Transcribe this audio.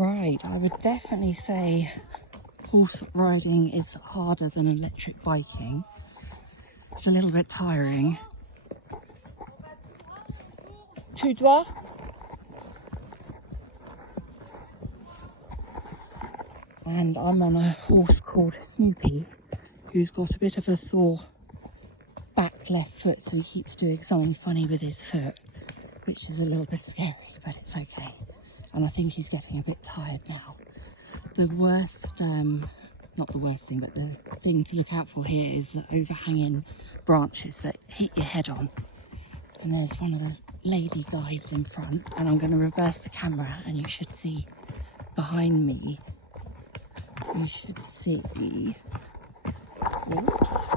Right, I would definitely say horse riding is harder than electric biking. It's a little bit tiring. Tout droit. And I'm on a horse called Snoopy, who's got a bit of a sore back left foot, so he keeps doing something funny with his foot, which is a little bit scary, but it's okay. And I think he's getting a bit tired now. The worst, not the worst thing, but the thing to look out for here is the overhanging branches that hit your head on. And there's one of the lady guides in front, and I'm going to reverse the camera, and you should see behind me, you should see, oops,